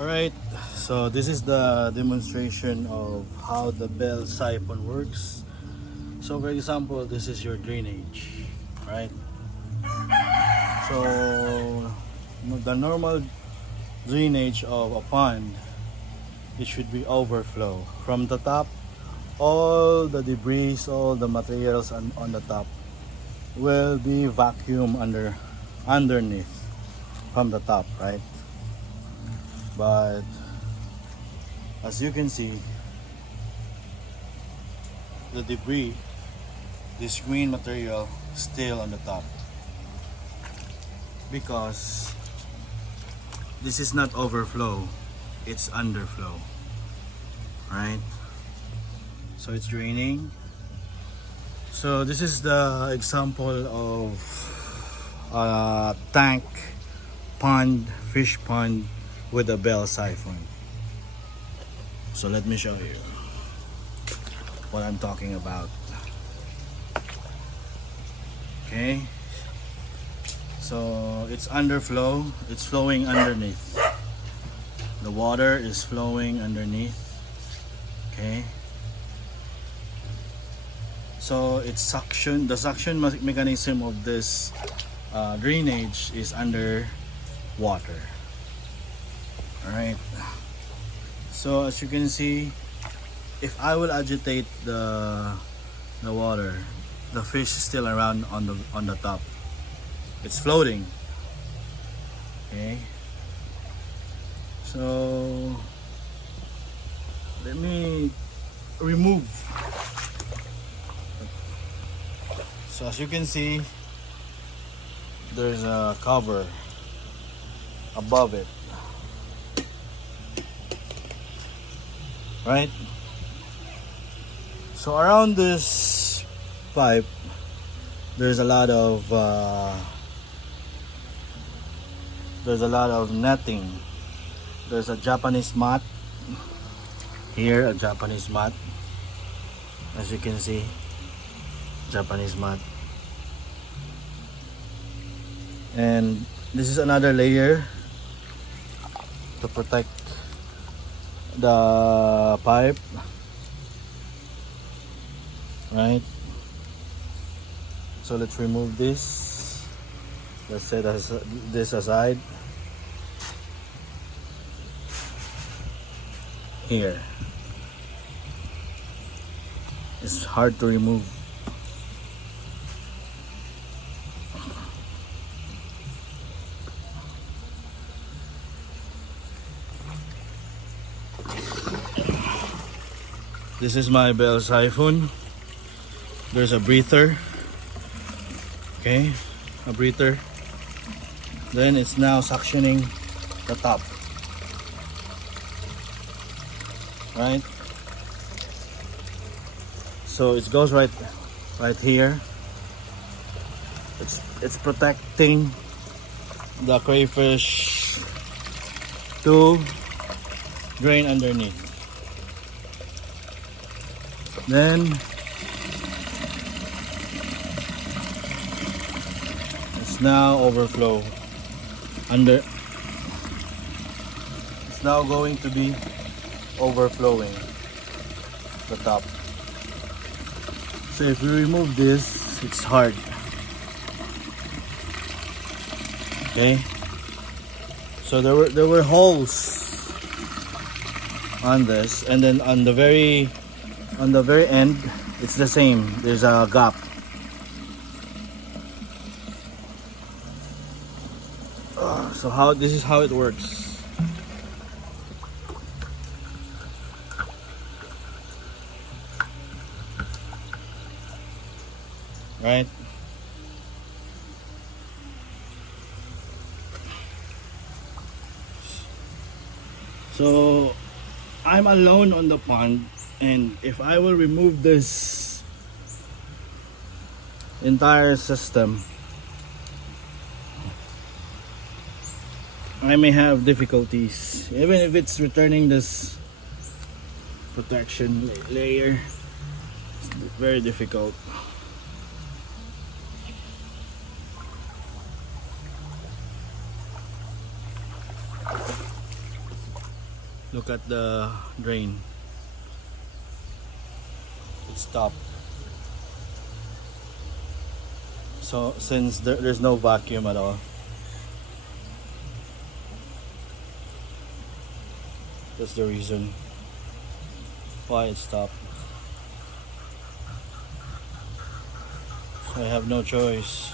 Alright, so this is the demonstration of how the bell siphon works. So for example, this is your drainage, right? So the normal drainage of a pond, it should be overflow. From the top, all the debris, all the materials on the top will be vacuum underneath from the top, right? But as you can see, the debris, this green material, still on the top because this is not overflow, it's underflow, right? So it's draining. So this is the example of a tank pond, fish pond with a bell siphon. So let me show you what I'm talking about. Okay, so it's underflow, it's flowing underneath. The water is flowing underneath. Okay, so it's suction. The suction mechanism of this drainage is under water. Alright, so as you can see, if I will agitate the water, the fish is still around on the top. It's floating. Okay, so let me remove. So as you can see, there's a cover above it, right? So around this pipe, there's a lot of netting. There's a Japanese mat here, a Japanese mat, as you can see, Japanese mat. And this is another layer to protect the pipe, right? So let's remove this. Let's set this aside. Here, it's hard to remove. This is my bell siphon. There's a breather. Okay, a breather. Then it's now suctioning the top. Right? So it goes right here. It's protecting the crayfish to drain underneath. Then it's now overflow it's now going to be overflowing the top. So if we remove this, it's hard. Okay, so there were holes on this, and then on the very end, it's the same. There's a gap. So this is how it works. Right? So I'm alone on the pond, and if I will remove this entire system, I may have difficulties, even if it's returning this protection layer. It's very difficult. Look at the drain. It stopped. So since there's no vacuum at all, that's the reason why it stopped. So I have no choice.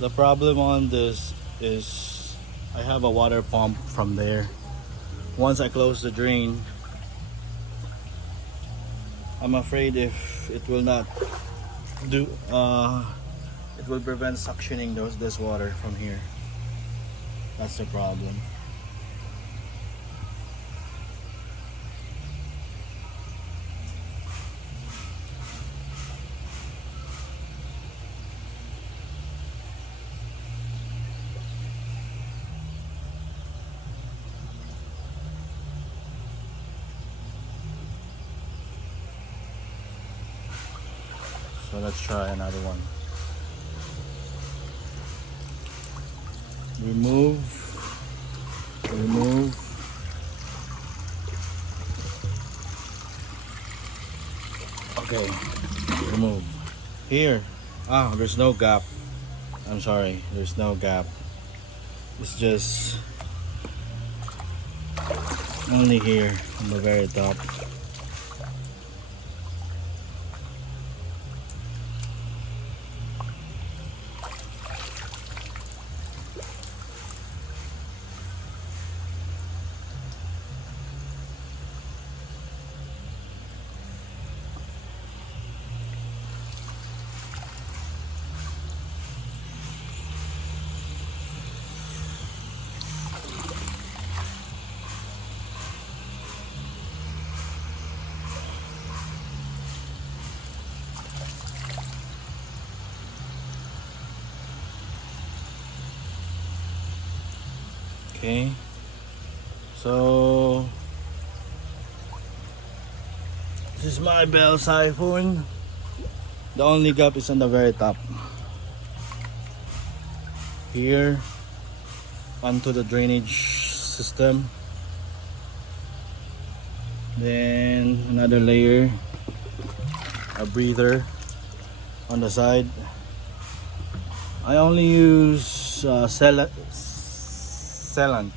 The problem on this is I have a water pump from there. Once I close the drain, I'm afraid if it will not do it will prevent suctioning this water from here. That's the problem. So let's try another one. Remove. Okay, remove. Here. There's no gap. I'm sorry, there's no gap. It's just only here on the very top. Okay, so this is my bell siphon. The only gap is on the very top. Here, onto the drainage system. Then another layer, a breather on the side. I only use sealant,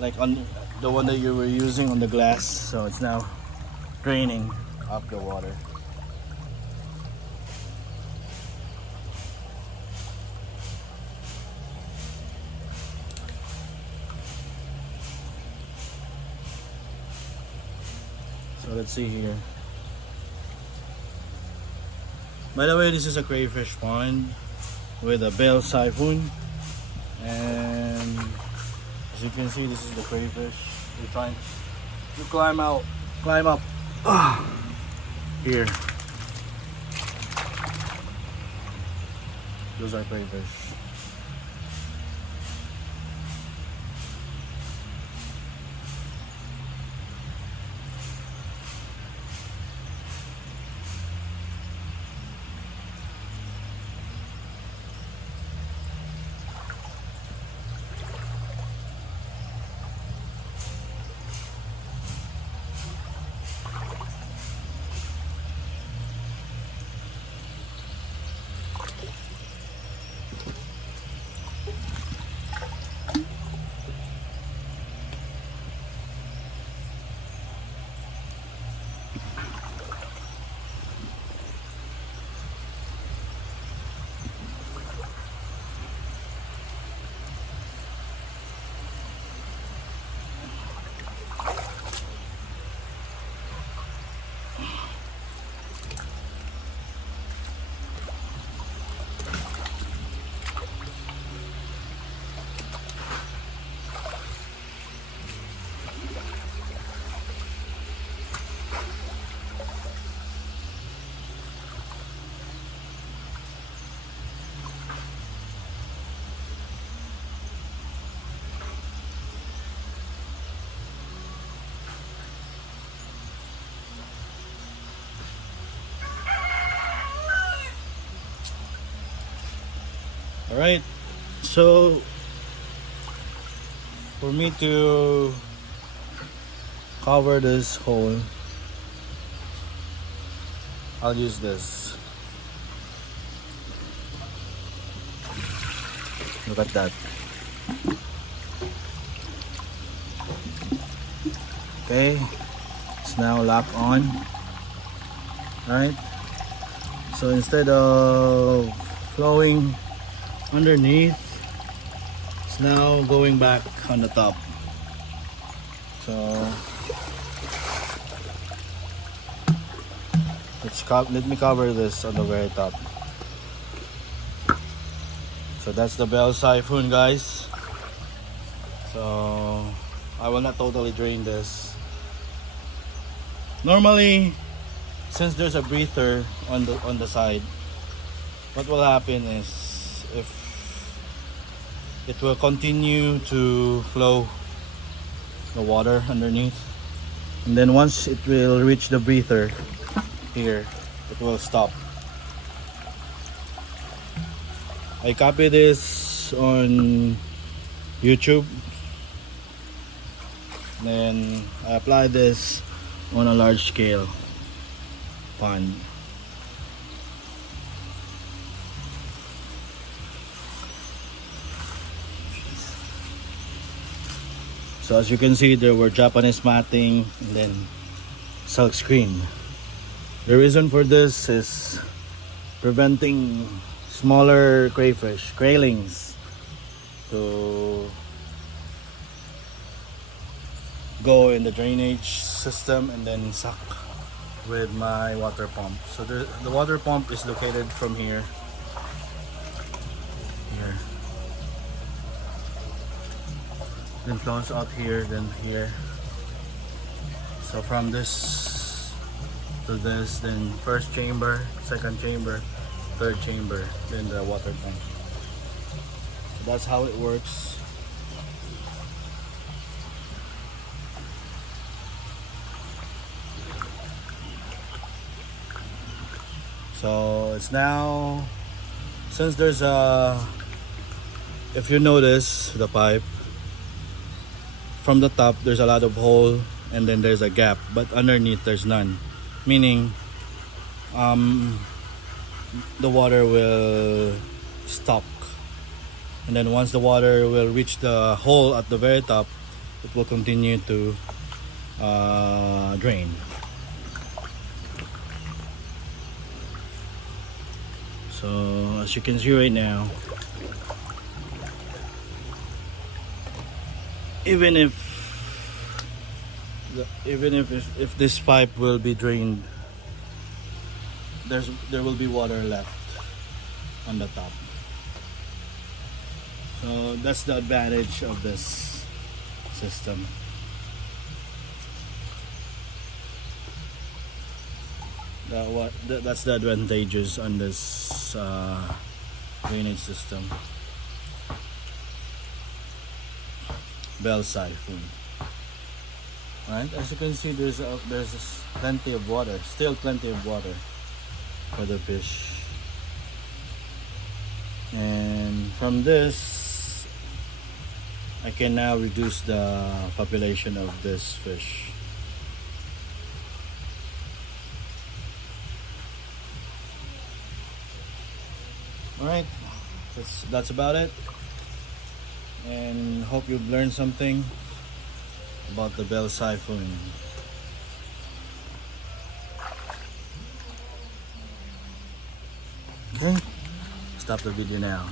like on the one that you were using on the glass, so it's now draining up the water. So let's see here. By the way, this is a crayfish pond with a bell siphon, and as you can see, this is the crayfish. We're trying to climb up. Here, those are crayfish. All right, so for me to cover this hole, I'll use this. Look at that. Okay, it's now locked on. Right, so instead of flowing underneath, it's now going back on the top. So let me cover this on the very top. So that's the bell siphon, guys. So I will not totally drain this. Normally, since there's a breather on the side, what will happen is if it will continue to flow the water underneath, and then once it will reach the breather here, it will stop. I copy this on YouTube, then I apply this on a large scale pond. So as you can see, there were Japanese matting and then silk screen. The reason for this is preventing smaller crayfish, craylings, to go in the drainage system and then suck with my water pump. So the water pump is located from here. Then flows out here, then here. So from this to this, then first chamber, second chamber, third chamber, then the water pump. So that's how it works. So it's now, since there's a, if you notice the pipe, from the top there's a lot of hole and then there's a gap, but underneath there's none, meaning the water will stop, and then once the water will reach the hole at the very top, it will continue to drain. So as you can see right now, even if this pipe will be drained, there will be water left on the top. So that's the advantage of this system. That's the advantages on this drainage system. Bell siphon. Right, as you can see, there's plenty of water, still plenty of water for the fish. And from this, I can now reduce the population of this fish. Alright, that's about it, and hope you've learned something about the bell siphon. Okay, stop the video now.